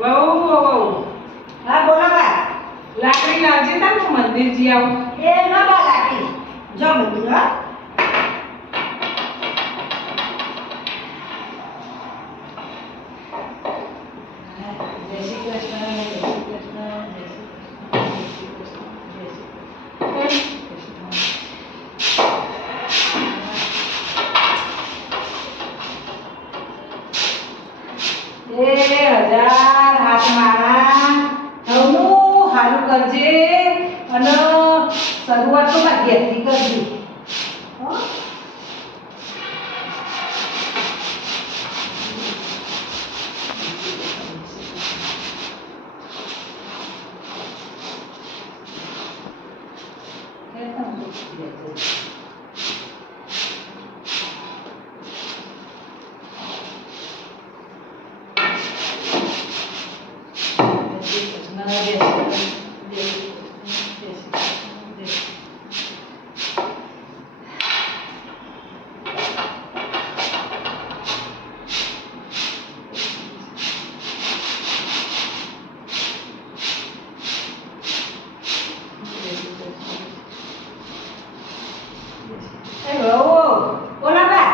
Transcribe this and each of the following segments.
વહુ હા બોલો બા. લાકડી લાવજે તારું મંદિર જી આવું. એ ન બા લાગી જો મંદિર હો. જય શ્રી કૃષ્ણ, જય શ્રી કૃષ્ણ, જય શ્રી કૃષ્ણ, જય શ્રી કૃષ્ણ. એ હજાર હાથ મારા હવનું હારું કરજે અને શરૂઆત તો ભાગ્યથી કરજે. હો બોલો બા.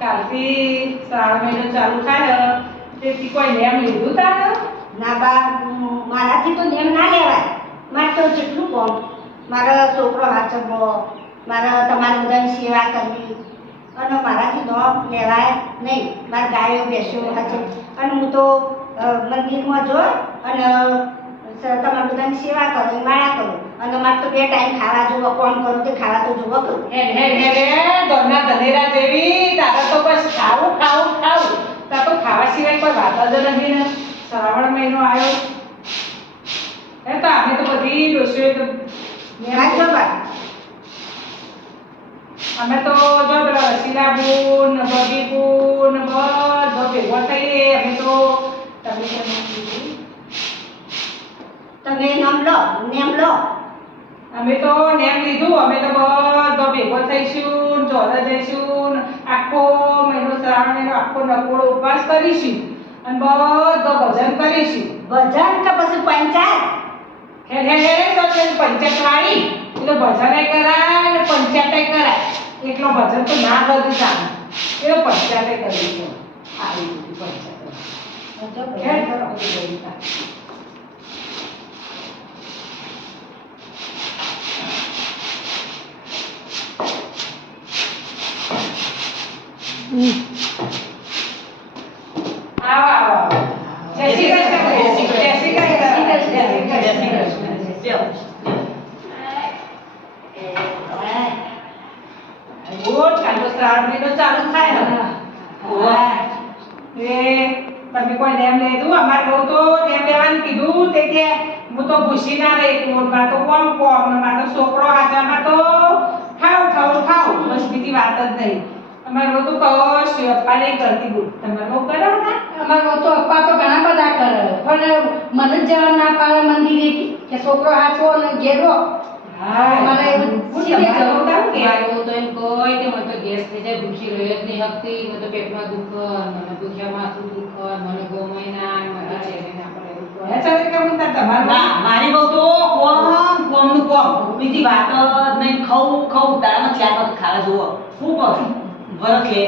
કાલથી શ્રાવણ મહિનો ચાલુ થાય તેથી કોઈ નેમ લીધું તારે? ના બા મારાથી તો નેમ ના લેવાય. મારે તો જેટલું કોમ મારો છોકરો હાચવવો, મારે તમારી બધાની સેવા કરવી અને મારાથી નોમ લેવાય નહીં. મારે ગાયો બેસ્યો હાચવ અને હું તો મંદિરમાં જોઈ અને તમારી બધાની સેવા કરું, માળા કરું અને મારે તો 2 ટાઈમ ખાવા જોવો. કોમ કરું તે ખાવા તો જોવો કરું. દોરના ધનેરા જેવી તારે તો બસ ખાવું ખાવું ખાવું. તાર તો ખાવા સિવાય કોઈ વાત જ નથી ને. શ્રાવણ મહિનો આવ્યો હે તો અમે તો બધી ડોસીઓ તો હાચો બા. અમે તો જો પેલા રસીલાબુન ને બબીબુન ને બધો ભેગો થઈએ અમે તો તમે તમે નામ લો, નેમ લો. અમે તો નેમ લીધું. અમે તો બધો ભેગો થઈશું, ચોથા જઈશું, આખો મહિનો શ્રાવણ મહિનો આખો નકોડો ઉપવાસ કરીશું અને બધો ભજન કરીશું. ભજન કે પછી પંચાયત? હે તો પંચાયત વાળી એટલે ભજન કરાય ને પંચાયત કરાય. એકલો ભજન તો ના બધું ચાલે એટલે પંચાયત કરીશું. આવી બધી પંચાયત કરો. આવો આવો. જય શ્રી કૃષ્ણ. જય શ્રી કૃષ્ણ. જય શ્રી કૃષ્ણ. બોલ કાલ તો શ્રાવણ મહિનો ચાલુ થાય ને. એ તમે કોઈ નેમ લીધું? અમારે બહુ તો નેમ લેવાનું કીધું તે કે હું તો ભૂસી ના રહી કોરમાં તો કોમ કોમ ને મારો છોકરો હાચામાં તો ખાવ ખાવ ખાવ બસ બીજી વાત જ નહીં. અમારે બહુ તો કશું અપ્પા નહીં કરતી બોલ. તમારે બહુ કરે ને? અમારો તો અપ્પા તો ઘણા બધા કરે પણ મને જ જવા ના પાડે મંદિરે કે છોકરો હાચવો ને ઘેરો. અમારે એવું સીધે જવું તમારે કે મારું તો એમ કોઈ કે મને તો ગેસ થઈ જાય, ભૂખી રહી જ નહીં શકતી, મને તો પેટમાં દુખ, મને ભૂખ્યા માથું દુખ, મને ગોમયના, મને ચેને ના પડે એવું હે ચાલે કે હું તાર તમારું ના મારી બહુ તો કોમનું કોમ બીજી વાત જ નહીં. ખાવું તારામાં 4 વખત ખાવા જોવો શું કરું વરખ લે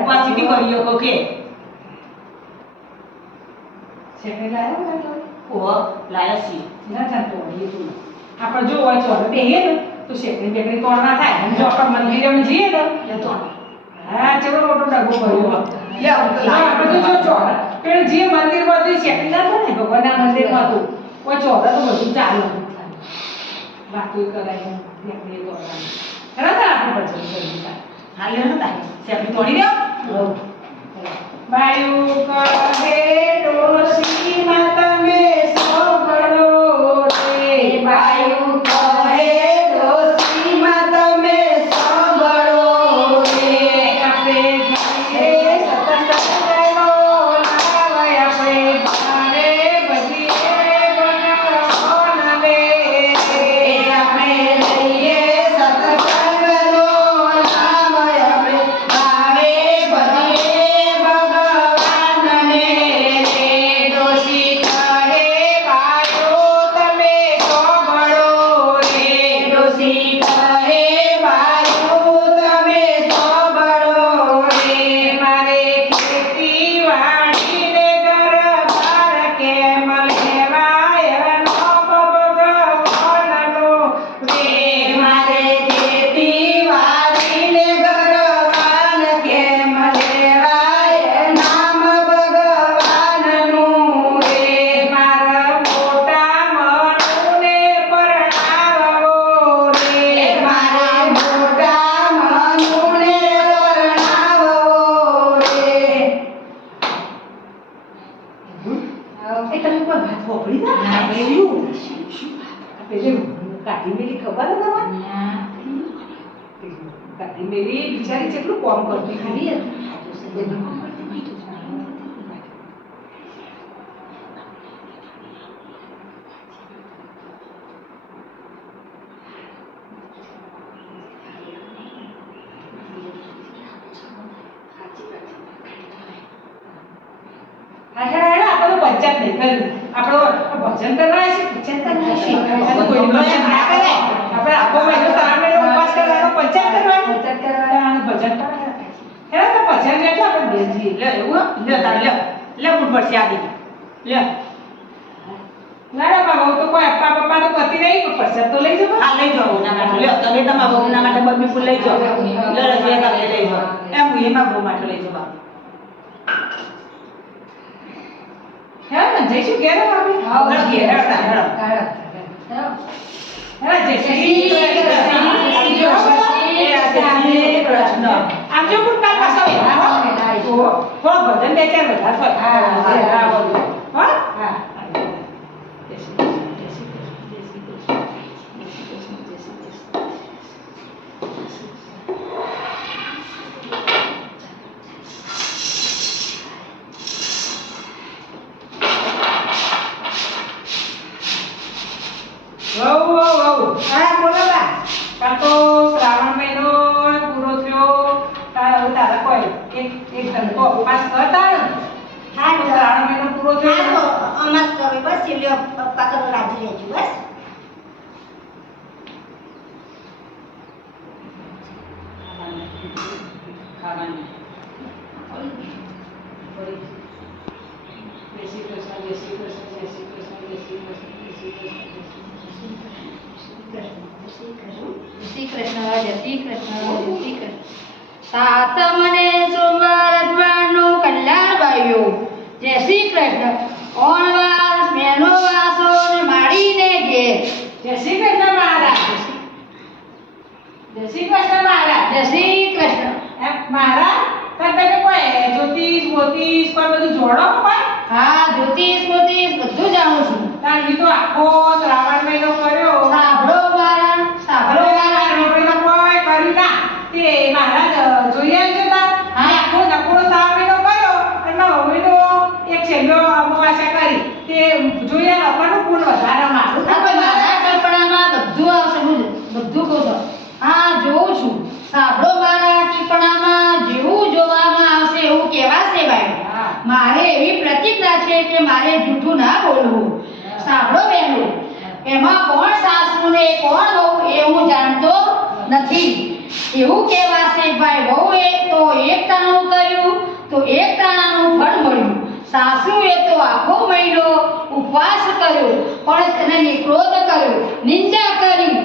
ઉપવાસીથી કરી શકો કે શેકેલા આવ્યો ને ઓહ લાયા છીએ ના ચાલતો એ તું આપણે જો હોય ચોર બેહીએ ને તો શેકડી બેકડી તોડ ના થાય અને જો આપણે મંદિરમાં જઈએ ને એ તો હા ચેવડો મોટો ડબ્બો ભર્યો લે હું તો આપણે તો જો ચોર પેલું જે મંદિરમાં તો શેકડી ના થાય ને ભગવાનના મંદિરમાં તો કોઈ ચોર તો બધું ચાલે વાતો કરાય બેકડી તોડવાની ખરા આપણે ભજન કરી હા લે ને તારી સેપડી તોડી દો બાયું કહે ડોશી માં તમે સાંભળો રે બાયું કહે ડોશીમાં તમે સાંભળો રે. આપણે ગાઈએ સતસંગનો લાવ આપણે ભારે બધીએ બનાવે આપણે લઈએ સત્સંગનો નામ આપણે ભાવે પેલી કાઢી મેલી ખબર છે તમારે? કાઢી મેલી બિચારી કેટલું કામ કરતી ખાલી હતી. હતી. હા આપણે તો પંચાયત નહીં કર્યું. આપણો ભજન કરવા છે, ભજન કરવા છે. અને કોઈનું ભજન ના કરાય. આપણે આખો મહિનો શ્રાવણ મહિનો ઉપવાસ કરવાનો, પંચાયત કરવાની. પંચાયત કરવાની. ભજન કરવાનું. હેલો તો ભજન લેજો આપણે બે જઈએ. લે એવું હો? લે તારે લે બુટ પડશે આદી લે ના બહુ તો કોઈ અપ્પા પપ્પા તો કરતી નહીં, પણ પ્રસાદ તો લઈ જવો. આ લઈ જાઓ ના માટે લ્યો તમે તમારા બહુના માટે બબી ફૂલ લઈ જાઓ લે રસોઈ તમે લઈ જાઓ એમ હું એમાં બહુ માટે લઈ જાઓ બાપ હેલો ને જઈશું ઘેર આપણે. હા, હેડો ઘેર, હેડો તાર, હેડો. હેલો જય શ્રી કૃષ્ણ. આમ જો પણ તાર પાછો વેલા હો. થોડો ભજન બે ચાર વધારે હોય. હા, હા હો. હા. હા બોલો બા. કાં તો શ્રાવણ મહિનો પૂરો થયો કાં હવે તારા કોઈ એક ધંધો ઉપવાસ કરતા ને હા તો શ્રાવણ મહિનો પૂરો હા થયો તો અમાસ કરો બસ લ્યો પપ્પા કરો રાજી રહેજો બસ. ખાવાની જય શ્રી કૃષ્ણ, જય શ્રી કૃષ્ણ, જય શ્રી કૃષ્ણ, જય શ્રી કૃષ્ણ, જય શ્રી કૃષ્ણ, જય શ્રી કૃષ્ણ. જય શ્રી કૃષ્ણ, જય શ્રી કૃષ્ણ, જય શ્રી કૃષ્ણ. સાતમ ને સોમવાર અઠવાડિયાનું કલ્યાણ ભાઈઓ. જય શ્રી કૃષ્ણ. ઓણવાર મેનો વાસો ને માડીને ઘેર. જય શ્રી કૃષ્ણ મહારાજ. જય શ્રી કૃષ્ણ મહારાજ. જય શ્રી કૃષ્ણ. એમ મહારાજ તાર બેટે કોઈ જ્યોતિષ મોતીશ કોઈ બધું જોડો કોઈ હા, જ્યોતિષ મોતીશ બધું જાણું છું. તાર ઈ તો આખો શ્રાવણ મહિનો કર્યો સાંભળો મારા, સાંભળો મારા. કોઈ કર્યું ના તે મહારાજ જોઈ આવજો તાર. હા. આખો નકોડો શ્રાવણ મહિનો કર્યો અને મારા મમ્મી તો એક છેલ્લો અમાવાસ્યા કરી તે જોઈ આવ આપણનું પૂર્ણ વધારે મારું આ તો મારા ટીપણામાં બધું આવશે, હું બધું કહું છું. હા, જોઉં છું. સાંભળો મારા ટીપણામાં જેવું જોવામાં આવશે એવું કહેવાશે ભાઈ. હા. મારે એવી પ્રતિજ્ઞા છે કે મારે જૂઠું ના બોલવું. સાંભળો બહેનો, એમાં કોણ સાસુ ને કોણ વહુ એ હું જાણતો નથી. એવું કહેવાશે ભાઈ વહુએ તો એક ટાણું કર્યું તો એક ટાણાનું ફળ મળ્યું. સાસુએ તો આખો મહિનો ઉપવાસ કર્યો પણ તેને ક્રોધ કર્યો, નિંદા કરી.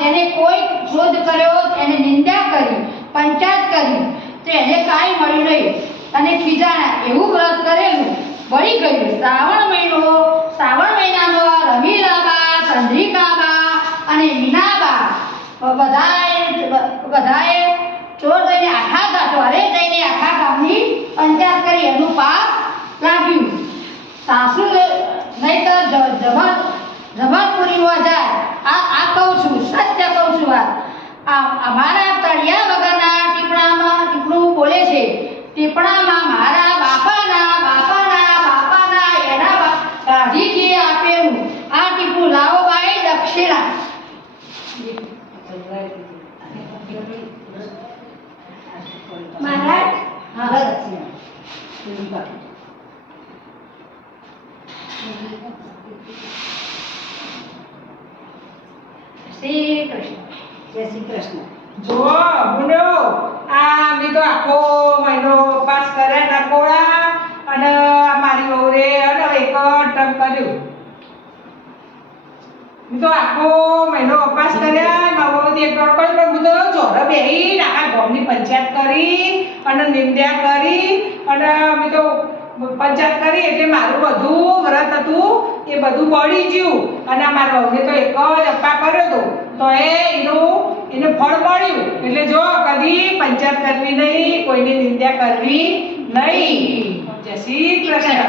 જેને કોઈ ક્રોધ કર્યો એને નિંદા કરી, પંચાયત કરી તો એને કાંઈ મળ્યું નહીં અને ખીજાણા. એવું વ્રત કરેલું બળી ગયું. શ્રાવણ મહિનાનો રમીલાબા, ચંદ્રિકાબા અને મીનાબા બધાએ ચોર થઈને આખા ચોરે જઈને આખા ગામની પંચાયત કરી. એનું પાપ લાગ્યું. સાસુ નહીંતર જમાતપુરીમાં જાય. આ કહું છું, સત્ય કહું છું. અમારા તળિયા વગરના ટીપણું બોલે છે. ટીપણામાં મારા બાપાના એના ગાંધીજીએ આપેલું આ ટીપું લાવો બાઈ દક્ષિણા. મહારાજ હા, લો દક્ષિણા. શ્રી કૃષ્ણ. જય શ્રી કૃષ્ણ. જો ગુનો આ મેં તો આખો મહિનો ઉપવાસ કર્યા નકોડા અને મારી વહુરે અને એક ટક કર્યું. મેં તો આખો મહિનો ઉપવાસ કર્યા મારી વહુથી એક ટક કર્યું પણ હું તો જોડે બેહીને આખા ગામની પંચાયત કરી અને નિંદ્યા કરી અને મેં તો પંચાયત કરી એટલે મારું બધું વ્રત હતું એ બધું બળી ગયું અને મારા વહુને તો એક જ અપ્પા કર્યો હતો તો એનું ફળ મળ્યું. એટલે જો કદી પંચાયત કરવી નહીં, કોઈની નિંદા કરવી નહીં. જય શ્રી કૃષ્ણ.